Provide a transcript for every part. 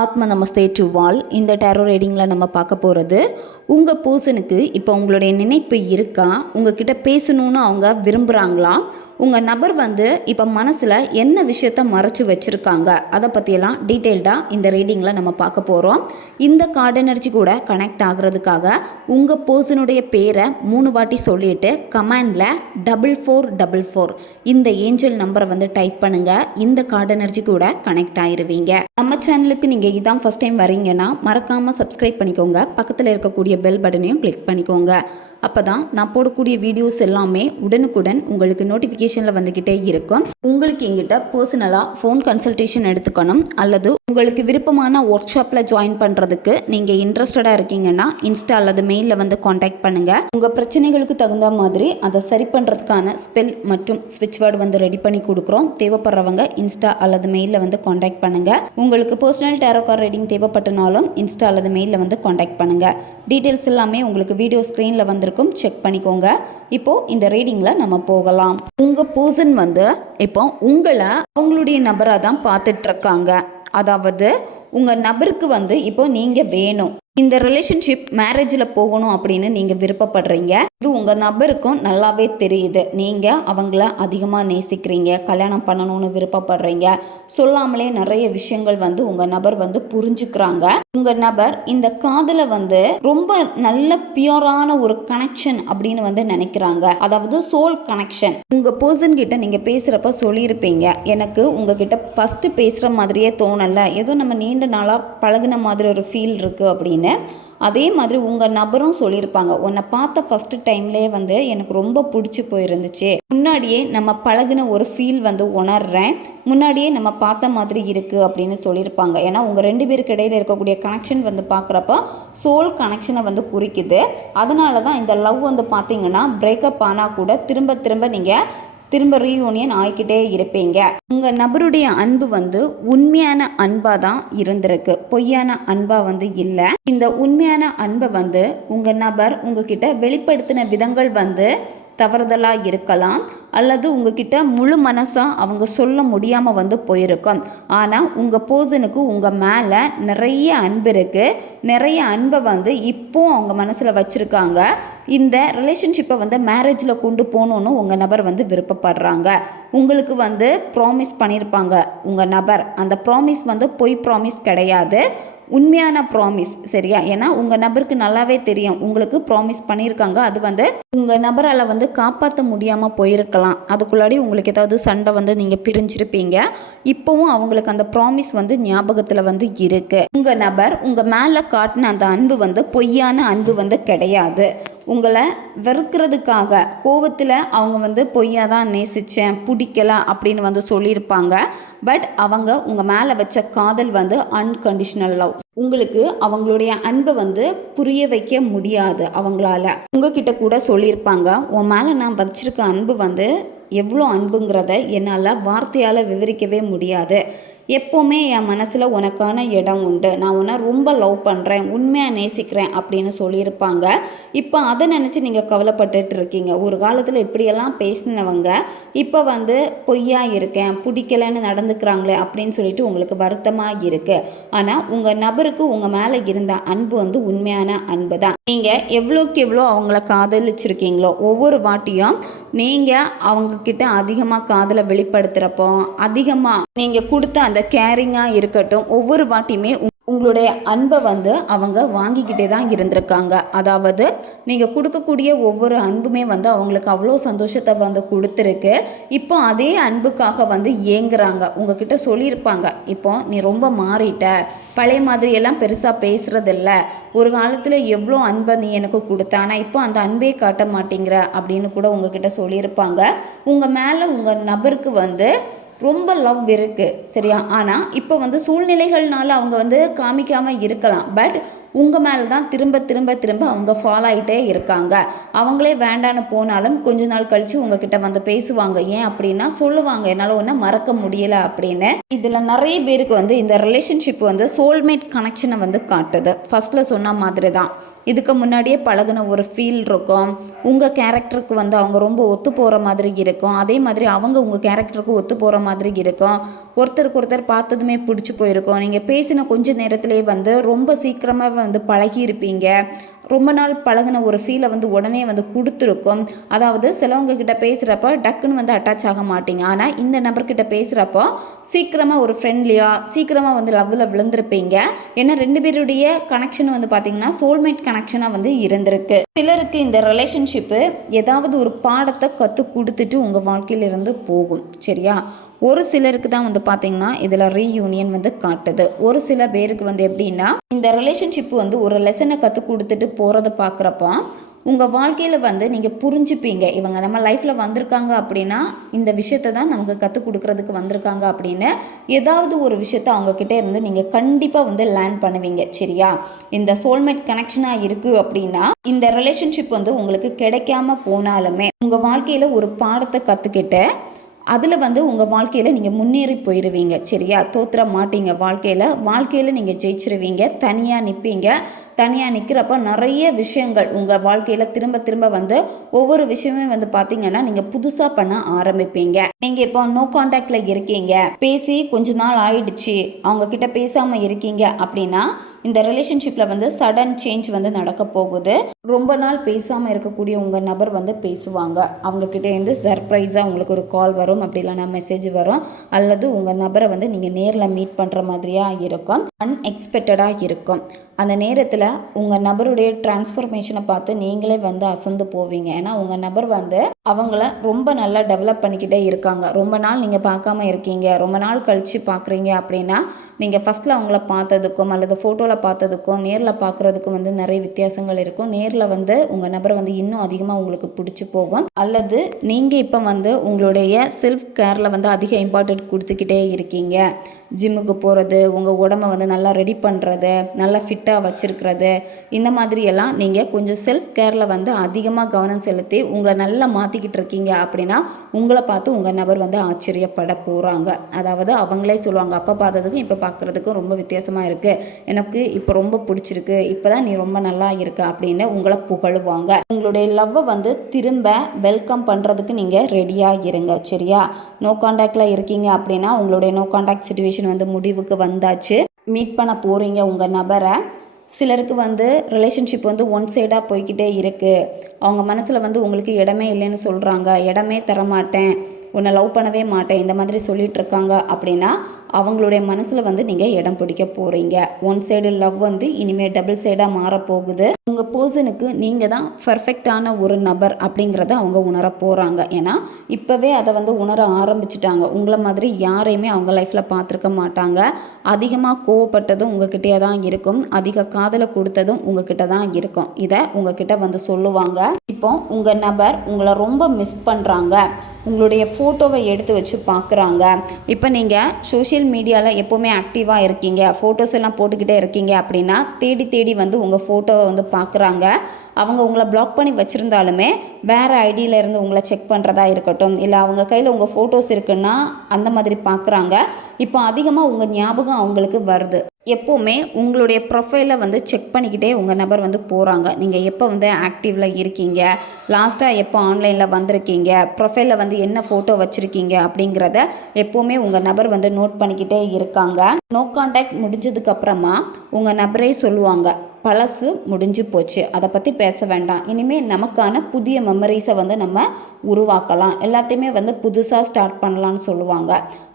ஆத்ம நமஸ்தே டு வால். இந்த டேரோ ரீடிங்கில் நம்ம பார்க்க போகிறது, உங்கள் பர்சனுக்கு இப்போ உங்களுடைய நினைப்பு இருக்கா, உங்ககிட்ட பேசணுன்னு அவங்க விரும்புகிறாங்களா, உங்கள் நபர் இப்போ மனசில் என்ன விஷயத்த மறைச்சி வச்சுருக்காங்க, அதை பற்றியெல்லாம் டீட்டெயில்டாக இந்த ரீடிங்கில் நம்ம பார்க்க போகிறோம். இந்த கார்டு எனர்ஜி கூட கனெக்ட் ஆகிறதுக்காக உங்கள் பர்சனுடைய பேரை 3 வாட்டி சொல்லிவிட்டு கமெண்டில் 4444 இந்த ஏஞ்சல் நம்பரை டைப் பண்ணுங்கள். இந்த கார்டு எனர்ஜி கூட கனெக்ட் ஆகிருவீங்க. நம்ம சேனலுக்கு நீங்கள் இதான் ஃபஸ்ட் டைம் வரீங்கன்னா மறக்காமல் சப்ஸ்கிரைப் பண்ணிக்கோங்க. பக்கத்தில் இருக்கக்கூடிய பெல் பட்டனையும் கிளிக் பண்ணிக்கோங்க. அப்போ தான் நான் போடக்கூடிய வீடியோஸ் எல்லாமே உடனுக்குடன் உங்களுக்கு நோட்டிஃபிகேஷனில் வந்துக்கிட்டே இருக்கும். உங்களுக்கு எங்கிட்ட பர்சனலாக ஃபோன் கன்சல்டேஷன் எடுத்துக்கணும் அல்லது உங்களுக்கு விருப்பமான ஒர்க் ஷாப்பில் ஜாயின் பண்ணுறதுக்கு நீங்கள் இன்ட்ரெஸ்டடாக இருக்கீங்கன்னா இன்ஸ்டா அல்லது மெயிலில் காண்டாக்ட் பண்ணுங்கள். உங்கள் பிரச்சனைகளுக்கு தகுந்த மாதிரி அதை சரி பண்ணுறதுக்கான ஸ்பெல் மற்றும் ஸ்விட்ச் வேர்டு ரெடி பண்ணி கொடுக்குறோம். தேவைப்படுறவங்க இன்ஸ்டா அல்லது மெயிலில் காண்டாக்ட் பண்ணுங்கள். உங்களுக்கு பர்சனல் டேரோ கார்டு ரீடிங் தேவைப்பட்டனாலும் இன்ஸ்டா அல்லது மெயிலில் காண்டாக்ட் பண்ணுங்கள். டீட்டெயில்ஸ் எல்லாமே உங்களுக்கு வீடியோ ஸ்க்ரீனில் வந்திருக்கும், செக் பண்ணிக்கோங்க. இப்போது இந்த ரீடிங்கில் நம்ம போகலாம். உங்கள் பர்சன் இப்போ உங்களை அவங்களுடைய நபராக தான் பார்த்துட்ருக்காங்க. அதாவது உங்கள் நபருக்கு இப்போ நீங்கள் வேணும். இந்த ரிலேஷன்ஷிப் மேரேஜில் போகணும் அப்படின்னு நீங்கள் விருப்பப்படுறீங்க. இது உங்கள் நபருக்கும் நல்லாவே தெரியுது. நீங்கள் அவங்கள அதிகமாக நேசிக்கிறீங்க, கல்யாணம் பண்ணணும்னு விருப்பப்படுறீங்க. சொல்லாமலே நிறைய விஷயங்கள் உங்கள் நபர் புரிஞ்சுக்கிறாங்க. உங்கள் நபர் இந்த காதலை ரொம்ப நல்ல பியூரான ஒரு கனெக்ஷன் அப்படின்னு நினைக்கிறாங்க. அதாவது சோல் கனெக்ஷன். உங்கள் பர்சன் கிட்ட நீங்கள் பேசுகிறப்ப சொல்லியிருப்பீங்க, எனக்கு உங்ககிட்ட ஃபஸ்ட்டு பேசுகிற மாதிரியே தோணலை, ஏதோ நம்ம நீண்ட நாளாக பழகின மாதிரி ஒரு ஃபீல் இருக்குது அப்படின்னு. அதே மாதிரி உங்கள் நபரும் சொல்லியிருப்பாங்க, உன்னை பார்த்த ஃபஸ்ட்டு டைம்லேயே எனக்கு ரொம்ப பிடிச்சி போயிருந்துச்சு, முன்னாடியே நம்ம பழகின ஒரு ஃபீல் உணர்றேன், முன்னாடியே நம்ம பார்த்த மாதிரி இருக்குது அப்படின்னு சொல்லியிருப்பாங்க. ஏன்னா உங்கள் 2 பேருக்கு இடையில் இருக்கக்கூடிய கனெக்ஷன் பார்க்குறப்ப சோல் கனெக்ஷனை குறிக்குது. அதனால தான் இந்த லவ் பார்த்தீங்கன்னா பிரேக்கப் ஆனால் கூட திரும்ப திரும்ப நீங்கள் ரீயூனியன் ஆகிக்கிட்டே இருப்பீங்க. உங்கள் நபருடைய அன்பு உண்மையான அன்பாக தான் இருந்திருக்கு, பொய்யான அன்பாக இல்லை. இந்த உண்மையான அன்பை உங்கள் நபர் உங்ககிட்ட வெளிப்படுத்தின விதங்கள் தவறுதலாக இருக்கலாம், அல்லது உங்ககிட்ட முழு மனசாக அவங்க சொல்ல முடியாமல் போயிருக்கும். ஆனால் உங்கள் பர்சனுக்கு உங்கள் மேலே நிறைய அன்பு இருக்குது. நிறைய அன்பை இப்போ அவங்க மனசில் வச்சுருக்காங்க. இந்த ரிலேஷன்ஷிப்பை மேரேஜில் கொண்டு போகணுன்னு உங்கள் நபர் விருப்பப்படுறாங்க. உங்களுக்கு ப்ராமிஸ் பண்ணியிருப்பாங்க உங்கள் நபர். அந்த ப்ராமிஸ் பொய் ப்ராமிஸ் கிடையாது, உண்மையான ப்ராமிஸ். சரியா? ஏன்னா உங்கள் நபருக்கு நல்லாவே தெரியும் உங்களுக்கு ப்ராமிஸ் பண்ணியிருக்காங்க. அது உங்கள் நபரால் காப்பாற்ற முடியாமல் போயிருக்கலாம். அதுக்குள்ளாடி உங்களுக்கு ஏதாவது சண்டை நீங்கள் பிரிஞ்சிருப்பீங்க. இப்போவும் அவங்களுக்கு அந்த ப்ராமிஸ் ஞாபகத்தில் இருக்குது. உங்கள் நபர் உங்கள் மேலே காட்டின அந்த அன்பு பொய்யான அன்பு கிடையாது. உங்களை வெறுக்கிறதுக்காக கோவத்தில் அவங்க பொய்யா தான் நேசித்தேன், பிடிக்கல அப்படின்னு சொல்லியிருப்பாங்க. பட் அவங்க உங்கள் மேலே வச்ச காதல் அன்கண்டிஷனல் லவ். உங்களுக்கு அவங்களுடைய அன்பை புரிய வைக்க முடியாது அவங்களால. உங்ககிட்ட கூட சொல்லியிருப்பாங்க, உன் மேலே நான் வச்சிருக்க அன்பு எவ்வளோ அன்புங்கிறத என்னால் வார்த்தையால் விவரிக்கவே முடியாது. எப்போவுமே என் மனசில் உனக்கான இடம் உண்டு, நான் உன்னை ரொம்ப லவ் பண்ணுறேன், உண்மையாக நேசிக்கிறேன் அப்படின்னு சொல்லியிருப்பாங்க. இப்போ அதை நினச்சி நீங்கள் கவலைப்பட்டுட்டு இருக்கீங்க. ஒரு காலத்தில் இப்படியெல்லாம் பேசினவங்க இப்போ பொய்யா இருக்கேன், பிடிக்கலன்னு நடந்துக்கிறாங்களே அப்படின்னு சொல்லிட்டு உங்களுக்கு வருத்தமாக இருக்குது. ஆனால் உங்கள் நபருக்கு உங்கள் மேலே இருந்த அன்பு உண்மையான அன்பு தான். நீங்கள் எவ்வளோக்கு எவ்வளோ அவங்கள காதலிச்சிருக்கீங்களோ ஒவ்வொரு வாட்டியும் நீங்கள் அவங்கக்கிட்ட அதிகமாக காதலை வெளிப்படுத்துகிறப்போ, அதிகமாக நீங்கள் கொடுத்த அந்த கேரிங்காக இருக்கட்டும், ஒவ்வொரு வாட்டியுமே உங்களுடைய அன்பை அவங்க வாங்கிக்கிட்டே தான் இருந்திருக்காங்க. அதாவது நீங்கள் கொடுக்கக்கூடிய ஒவ்வொரு அன்புமே அவங்களுக்கு அவ்வளோ சந்தோஷத்தை கொடுத்துருக்கு. இப்போ அதே அன்புக்காக ஏங்குறாங்க. உங்ககிட்ட சொல்லியிருப்பாங்க, இப்போ நீ ரொம்ப மாறிட்ட, பழைய மாதிரியெல்லாம் பெருசாக பேசுகிறதில்ல, ஒரு காலத்தில் எவ்வளோ அன்பை நீ எனக்கு கொடுத்த, ஆனால் இப்போ அந்த அன்பே காட்ட மாட்டேங்கிற அப்படின்னு கூட உங்ககிட்ட சொல்லியிருப்பாங்க. உங்கள் மேலே உங்கள் நபருக்கு ரொம்ப லவ் இருக்குது. சரியா? ஆனால் இப்போ சூழ்நிலைகள்னால அவங்க காமிக்காமல் இருக்கலாம். பட் உங்கள் மேலே தான் திரும்ப திரும்ப திரும்ப அவங்க ஃபாலோ ஆகிட்டே இருக்காங்க. அவங்களே வேண்டான்னு போனாலும் கொஞ்ச நாள் கழித்து உங்ககிட்ட வந்து பேசுவாங்க. ஏன் அப்படின்னா சொல்லுவாங்க, என்னால் ஒன்றும் மறக்க முடியலை அப்படின்னு. இதில் நிறைய பேருக்கு வந்து இந்த ரிலேஷன்ஷிப் வந்து சோல்மேட் கனெக்ஷனை வந்து காட்டுது. ஃபர்ஸ்ட்டில் சொன்ன மாதிரி தான், இதுக்கு முன்னாடியே பழகுன ஒரு ஃபீல் இருக்கும். உங்கள் கேரக்டருக்கு வந்து அவங்க ரொம்ப ஒத்து போகிற மாதிரி இருக்கும். அதே மாதிரி அவங்க உங்கள் கேரக்டருக்கு ஒத்து போகிற மாதிரி இருக்கும். ஒருத்தருக்கு ஒருத்தர் பார்த்ததுமே பிடிச்சி போயிருக்கும். நீங்கள் பேசின கொஞ்ச நேரத்திலே வந்து ரொம்ப சீக்கிரமாக வந்து பழகியிருப்பீங்க. ரொம்ப நாள் பழகின ஒரு ஃபீலை வந்து உடனே வந்து கொடுத்துருக்கும். அதாவது சிலவங்க கிட்ட பேசுகிறப்ப டக்குன்னு வந்து அட்டாச் ஆக மாட்டீங்க. ஆனால் இந்த நபர்கிட்ட பேசுகிறப்போ சீக்கிரமாக ஒரு ஃப்ரெண்ட்லியாக சீக்கிரமாக வந்து லவ்வில் விழுந்திருப்பீங்க. ஏன்னா 2 பேருடைய கனெக்ஷன் வந்து பார்த்திங்கன்னா சோல்மேட் கனெக்ஷனாக வந்து இருந்திருக்கு. சிலருக்கு இந்த ரிலேஷன்ஷிப்பு ஏதாவது ஒரு பாடத்தை கற்றுக் கொடுத்துட்டு உங்கள் வாழ்க்கையிலிருந்து போகும். சரியா? ஒரு சிலருக்கு தான் வந்து பார்த்திங்கன்னா இதில் ரீயூனியன் வந்து காட்டுது. ஒரு சில பேருக்கு வந்து எப்படின்னா இந்த ரிலேஷன்ஷிப்பு வந்து ஒரு லெசனை கற்றுக் கொடுத்துட்டு போகிறத பார்க்குறப்போ உங்கள் வாழ்க்கையில் வந்து நீங்கள் புரிஞ்சுப்பீங்க, இவங்க நம்ம லைஃப்பில் வந்திருக்காங்க அப்படின்னா இந்த விஷயத்தை தான் நமக்கு கற்றுக் கொடுக்குறதுக்கு வந்திருக்காங்க அப்படின்னு. ஏதாவது ஒரு விஷயத்தை அவங்கக்கிட்ட இருந்து நீங்கள் கண்டிப்பாக வந்து லேர்ன் பண்ணுவீங்க. சரியா? இந்த சோல்மேட் கனெக்ஷனாக இருக்குது அப்படின்னா இந்த ரிலேஷன்ஷிப் வந்து உங்களுக்கு கிடைக்காம போனாலுமே உங்கள் வாழ்க்கையில் ஒரு பாடத்தை கற்றுக்கிட்டு அதில் வந்து உங்கள் வாழ்க்கையில் நீங்கள் முன்னேறி போயிடுவீங்க. சரியா? தோற்றுற மாட்டீங்க. வாழ்க்கையில் நீங்கள் ஜெயிச்சிருவீங்க. தனியாக நிற்பீங்க. தனியாக நிற்கிறப்ப நிறைய விஷயங்கள் உங்கள் வாழ்க்கையில் திரும்ப திரும்ப வந்து ஒவ்வொரு விஷயமே வந்து பார்த்திங்கன்னா நீங்கள் புதுசாக பண்ண ஆரம்பிப்பீங்க. நீங்கள் இப்போ நோ கான்டாக்டில் இருக்கீங்க, பேசி கொஞ்ச நாள் ஆயிடுச்சு, அவங்கக்கிட்ட பேசாமல் இருக்கீங்க அப்படின்னா இந்த ரிலேஷன்ஷிப்பில் வந்து சடன் சேஞ்ச் வந்து நடக்க போகுது. ரொம்ப நாள் பேசாமல் இருக்கக்கூடிய உங்கள் நபர் வந்து பேசுவாங்க. அவங்கக்கிட்ட இருந்து சர்ப்ரைஸாக உங்களுக்கு ஒரு கால் வரும், அப்படி இல்லைனா மெசேஜ் வரும், அல்லது உங்கள் நபரை வந்து நீங்கள் நேரில் மீட் பண்ணுற மாதிரியாக இருக்கும். அன்எக்ஸ்பெக்டடாக இருக்கும். அந்த நேரத்தில் உங்கள் நபருடைய டிரான்ஸ்ஃபர்மேஷனை பார்த்து நீங்களே வந்து அசந்து போவீங்க. ஏன்னா உங்கள் நபர் வந்து அவங்கள ரொம்ப நல்லா டெவலப் பண்ணிக்கிட்டே இருக்காங்க. ரொம்ப நாள் நீங்கள் பார்க்காம இருக்கீங்க, ரொம்ப நாள் கழித்து பார்க்குறீங்க அப்படின்னா நீங்கள் ஃபஸ்ட்டில் அவங்கள பார்த்ததுக்கும் அல்லது ஃபோட்டோவில் பார்த்ததுக்கும் நேரில் பார்க்குறதுக்கும் வந்து நிறைய வித்தியாசங்கள் இருக்கும். நேரில் வந்து உங்கள் நபரை வந்து இன்னும் அதிகமாக உங்களுக்கு பிடிச்சி போகும். அல்லது நீங்கள் இப்போ வந்து உங்களுடைய செல்ஃப் கேரில் வந்து அதிக இம்பார்ட்டன்ட் கொடுத்துக்கிட்டே இருக்கீங்க. ஜிம்முக்கு போகிறது, உங்கள் உடம்பை வந்து நல்லா ரெடி பண்ணுறது, நல்லா ஃபிட்டாக வச்சுருக்கிறது, இந்த மாதிரியெல்லாம் நீங்கள் கொஞ்சம் செல்ஃப் கேரில் வந்து அதிகமாக கவனம் செலுத்தி உங்களை நல்லா மாற்றிக்கிட்டு இருக்கீங்க அப்படின்னா உங்களை பார்த்து உங்கள் நபர் வந்து ஆச்சரியப்பட போகிறாங்க. அதாவது அவங்களே சொல்லுவாங்க, அப்போ பார்த்ததுக்கும் இப்போ பார்க்குறதுக்கும் ரொம்ப வித்தியாசமாக இருக்குது, எனக்கு இப்போ ரொம்ப பிடிச்சிருக்கு, இப்போ தான் நீ ரொம்ப நல்லா இருக்க அப்படின்னு உங்களை புகழுவாங்க. உங்களுடைய லவ்வை வந்து திரும்ப வெல்கம் பண்ணுறதுக்கு நீங்கள் ரெடியாக இருங்க. சரியா? நோ கான்டாக்டில் இருக்கீங்க அப்படின்னா உங்களுடைய நோ கான்டாக்ட் சிச்சுவேஷன் வந்து முடிவுக்கு வந்தாச்சு. மீட் பண்ண போகிறீங்க உங்கள் நபரை. சிலருக்கு வந்து ரிலேஷன்ஷிப் வந்து ஒன் சைடாக போய்கிட்டே இருக்குது. அவங்க மனசில் வந்து உங்களுக்கு இடமே இல்லைன்னு சொல்கிறாங்க, இடமே தரமாட்டேன், உன்னை லவ் பண்ணவே மாட்டேன், இந்த மாதிரி சொல்லிகிட்டு இருக்காங்க அப்படின்னா அவங்களுடைய மனசில் வந்து நீங்கள் இடம் பிடிக்க போகிறீங்க. ஒன் சைடு லவ் வந்து இனிமேல் டபுள் சைடாக மாறப்போகுது. உங்கள் பர்சனுக்கு நீங்கள் தான் பர்ஃபெக்டான ஒரு நபர் அப்படிங்கிறத அவங்க உணர போகிறாங்க. ஏன்னா இப்போவே அதை வந்து உணர ஆரம்பிச்சிட்டாங்க. உங்களை மாதிரி யாரையுமே அவங்க லைஃப்பில் பார்த்துருக்க மாட்டாங்க. அதிகமாக கோவப்பட்டதும் உங்ககிட்டே தான் இருக்கும், அதிக காதலை கொடுத்ததும் உங்ககிட்ட தான் இருக்கும். இதை உங்ககிட்ட வந்து சொல்லுவாங்க. இப்போ உங்கள் நபர் உங்களை ரொம்ப மிஸ் பண்ணுறாங்க. உங்களுடைய ஃபோட்டோவை எடுத்து வச்சு பார்க்குறாங்க. இப்போ நீங்கள் சோஷியல் மீடியாவில் எப்போவுமே ஆக்டிவாக இருக்கீங்க, ஃபோட்டோஸ் எல்லாம் போட்டுக்கிட்டே இருக்கீங்க அப்படின்னா தேடி தேடி வந்து உங்கள் ஃபோட்டோவை வந்து பார்க்குறாங்க. அவங்க உங்களை பிளாக் பண்ணி வச்சுருந்தாலுமே வேறு ஐடியிலேருந்து உங்களை செக் பண்ணுறதா இருக்கட்டும், இல்லை அவங்க கையில் உங்கள் ஃபோட்டோஸ் இருக்குன்னா அந்த மாதிரி பார்க்குறாங்க. இப்போ அதிகமாக உங்கள் ஞாபகம் அவங்களுக்கு வருது. எப்போவுமே உங்களுடைய ப்ரொஃபைலை வந்து செக் பண்ணிக்கிட்டே உங்கள் நபர் வந்து போகிறாங்க. நீங்கள் எப்போ வந்து ஆக்டிவில் இருக்கீங்க, லாஸ்ட்டாக எப்போ ஆன்லைனில் வந்திருக்கீங்க, ப்ரொஃபைலில் வந்து என்ன ஃபோட்டோ வச்சுருக்கீங்க அப்படிங்கிறத எப்போவுமே உங்கள் நபர் வந்து நோட் பண்ணிக்கிட்டே இருக்காங்க. நோ கான்டாக்ட் முடிஞ்சதுக்கப்புறமா உங்கள் நபரே சொல்லுவாங்க, பழசு முடிஞ்சு போச்சு, அதை பற்றி பேச வேண்டாம், இனிமேல் நமக்கான புதிய மெமரிஸை வந்து நம்ம உருவாக்கலாம், எல்லாத்தையுமே வந்து புதுசாக ஸ்டார்ட் பண்ணலான்னு சொல்லுவாங்க.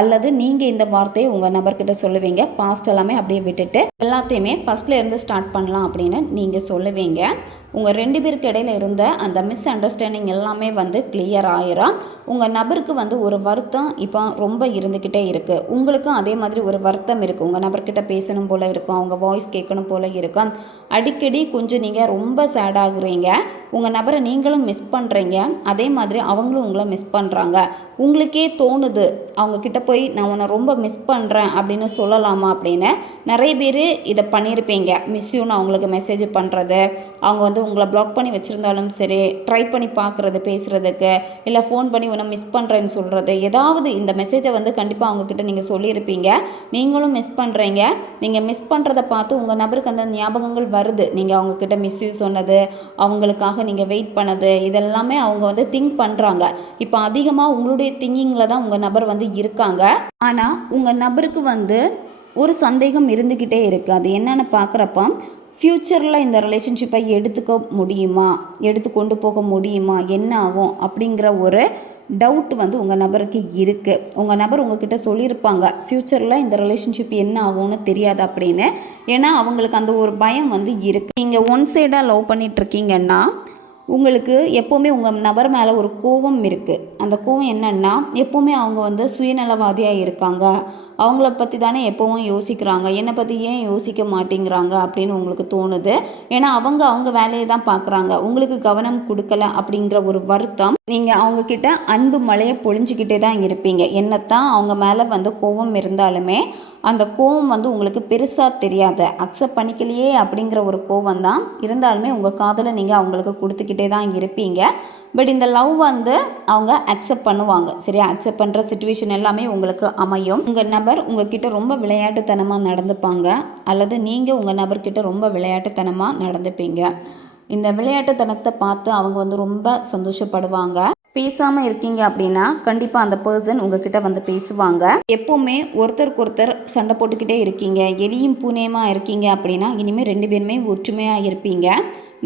அல்லது நீங்கள் இந்த வார்த்தையை உங்கள் நபர்கிட்ட சொல்லுவீங்க, பாஸ்ட் எல்லாமே அப்படியே விட்டுட்டு எல்லாத்தையுமே ஃபஸ்ட்டில் இருந்து ஸ்டார்ட் பண்ணலாம் அப்படின்னு நீங்கள் சொல்லுவீங்க. உங்கள் 2 பேருக்கு இடையில இருந்த அந்த மிஸ் அண்டர்ஸ்டாண்டிங் எல்லாமே வந்து கிளியர் ஆயிரும். உங்கள் நபருக்கு வந்து ஒரு வருத்தம் இப்போ ரொம்ப இருந்துக்கிட்டே இருக்குது. உங்களுக்கும் அதே மாதிரி ஒரு வருத்தம் இருக்குது. உங்கள் நபர்கிட்ட பேசணும் போல் இருக்கும், அவங்க வாய்ஸ் கேட்கணும் போல் இருக்கும். அடிக்கடி கொஞ்சம் நீங்கள் ரொம்ப சேட் ஆகுறீங்க. உங்கள் நபரை நீங்களும் மிஸ் பண்ணுறீங்க, அதே மாதிரி அவங்களும் உங்களை மிஸ் பண்ணுறாங்க. உங்களுக்கே தோணுது அவங்கக்கிட்ட போய் நான் உன்னை ரொம்ப மிஸ் பண்ணுறேன் அப்படின்னு சொல்லலாமா அப்படின்னு. நிறைய பேர் இதை பண்ணியிருப்பீங்க. மிஸ்யூன்னு அவங்களுக்கு மெசேஜ் பண்ணுறது, அவங்க வந்து உங்களை பிளாக் பண்ணி வச்சுருந்தாலும் சரி, ட்ரை பண்ணி பார்க்குறது பேசுகிறதுக்கு, இல்லை ஃபோன் பண்ணி உன்னை மிஸ் பண்ணுறேன்னு சொல்கிறது, ஏதாவது இந்த மெசேஜை வந்து கண்டிப்பாக அவங்கக்கிட்ட நீங்கள் சொல்லியிருப்பீங்க. நீங்களும் மிஸ் பண்ணுறீங்க. நீங்கள் மிஸ் பண்ணுறதை பார்த்து உங்கள் நபருக்கு அந்த ஞாபகங்கள் வருது. நீங்கள் அவங்கக்கிட்ட மிஸ்யூ சொன்னது, அவங்களுக்காக நீங்கள் வெயிட் பண்ணது, இதெல்லாமே அவங்க வந்து திங்க் பண்ணுறாங்க. இப்போ அதிகமாக உங்களுடைய திங்கிங்கில் தான் உங்கள் நபர் வந்து இருக்காங்க. ஆனால் உங்கள் நபருக்கு வந்து ஒரு சந்தேகம் இருந்துக்கிட்டே இருக்குது. அது என்னென்னு பார்க்குறப்ப, ஃப்யூச்சரில் இந்த ரிலேஷன்ஷிப்பை எடுத்து கொண்டு போக முடியுமா, என்ன ஆகும் அப்படிங்கிற ஒரு டவுட் வந்து உங்கள் நபருக்கு இருக்குது. உங்கள் நபர் உங்ககிட்ட சொல்லியிருப்பாங்க, ஃப்யூச்சரில் இந்த ரிலேஷன்ஷிப் என்ன ஆகும்னு தெரியாது அப்படின்னு. ஏன்னா அவங்களுக்கு அந்த ஒரு பயம் வந்து இருக்குது. நீங்கள் ஒன் சைடாக லவ் பண்ணிகிட்ருக்கீங்கன்னா உங்களுக்கு எப்போவுமே உங்கள் நபர் மேலே ஒரு கோபம் இருக்குது. அந்த கோபம் என்னென்னா, எப்போவுமே அவங்க வந்து சுயநலவாதியாக இருக்காங்க. அவங்கள பற்றி தானே எப்போவும் யோசிக்கிறாங்க, என்னை பற்றி ஏன் யோசிக்க மாட்டேங்கிறாங்க அப்படின்னு உங்களுக்கு தோணுது. ஏன்னா அவங்க வேலையை தான் பார்க்குறாங்க, உங்களுக்கு கவனம் கொடுக்கல அப்படிங்கிற ஒரு வருத்தம். நீங்கள் அவங்கக்கிட்ட அன்பு மழையை பொழிஞ்சிக்கிட்டே தான் இருப்பீங்க. என்னத்தான் அவங்க மேலே வந்து கோபம் இருந்தாலுமே அந்த கோபம் வந்து உங்களுக்கு பெருசாக தெரியாது. அக்செப்ட் பண்ணிக்கலையே அப்படிங்கிற ஒரு கோபம் தான் இருந்தாலுமே உங்கள் காதலை நீங்கள் அவங்களுக்கு கொடுத்துக்கிட்டே தான் இருப்பீங்க. பட் இந்த லவ் வந்து அவங்க அக்செப்ட் பண்ணுவாங்க. சரியா, அக்செப்ட் பண்ணுற சிச்சுவேஷன் எல்லாமே உங்களுக்கு அமையும். உங்கள் நபர் உங்ககிட்ட ரொம்ப விளையாட்டுத்தனமாக நடந்துப்பாங்க, அல்லது நீங்கள் உங்கள் நபர்கிட்ட ரொம்ப விளையாட்டுத்தனமாக நடந்துப்பீங்க. இந்த விளையாட்டுத்தனத்தை பார்த்து அவங்க வந்து ரொம்ப சந்தோஷப்படுவாங்க. பேசாமல் இருக்கீங்க அப்படின்னா கண்டிப்பாக அந்த பர்சன் உங்ககிட்ட வந்து பேசுவாங்க. எப்போவுமே ஒருத்தருக்கு ஒருத்தர் சண்டை போட்டுக்கிட்டே இருக்கீங்க, எலியும் பூனையுமாக இருக்கீங்க அப்படின்னா இனிமேல் 2 பேருமே ஒற்றுமையாக இருப்பீங்க.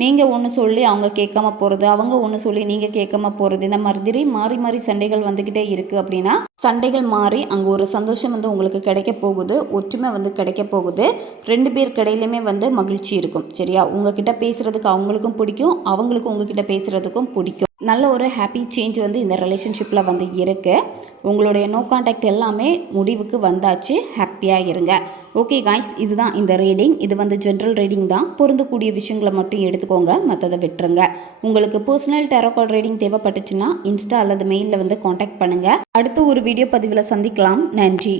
நீங்கள் ஒன்று சொல்லி அவங்க கேட்காம போகிறது, அவங்க ஒன்று சொல்லி நீங்கள் கேட்காம போகிறது, இந்த மாதிரி மாறி சண்டைகள் வந்துக்கிட்டே இருக்குது அப்படின்னா சண்டைகள் மாறி அங்கே ஒரு சந்தோஷம் வந்து உங்களுக்கு கிடைக்க போகுது, ஒற்றுமை வந்து கிடைக்க போகுது. 2 பேருக்கு இடையிலுமே வந்து மகிழ்ச்சி இருக்கும். சரியா, உங்ககிட்ட பேசுகிறதுக்கு அவங்களுக்கும் பிடிக்கும், அவங்களுக்கும் உங்ககிட்ட பேசுகிறதுக்கும் பிடிக்கும். நல்ல ஒரு ஹாப்பி சேஞ்ச் வந்து இந்த ரிலேஷன்ஷிப்பில் வந்து இருக்குது. உங்களுடைய நோ கான்டாக்ட் எல்லாமே முடிவுக்கு வந்தாச்சு. ஹாப்பியாக இருங்க. ஓகே காய்ஸ், இதுதான் இந்த ரீடிங். இது வந்து ஜென்ரல் ரீடிங் தான். பொருந்தக்கூடிய விஷயங்களை மட்டும் எடுத்துக்கோங்க, மற்றதை விட்டுருங்க. உங்களுக்கு பர்சனல் டேரோ கார்டு ரீடிங் தேவைப்பட்டுச்சுன்னா இன்ஸ்டா அல்லது மெயிலில் வந்து காண்டாக்ட் பண்ணுங்கள். அடுத்த ஒரு வீடியோ பதிவில் சந்திக்கலாம். நன்றி.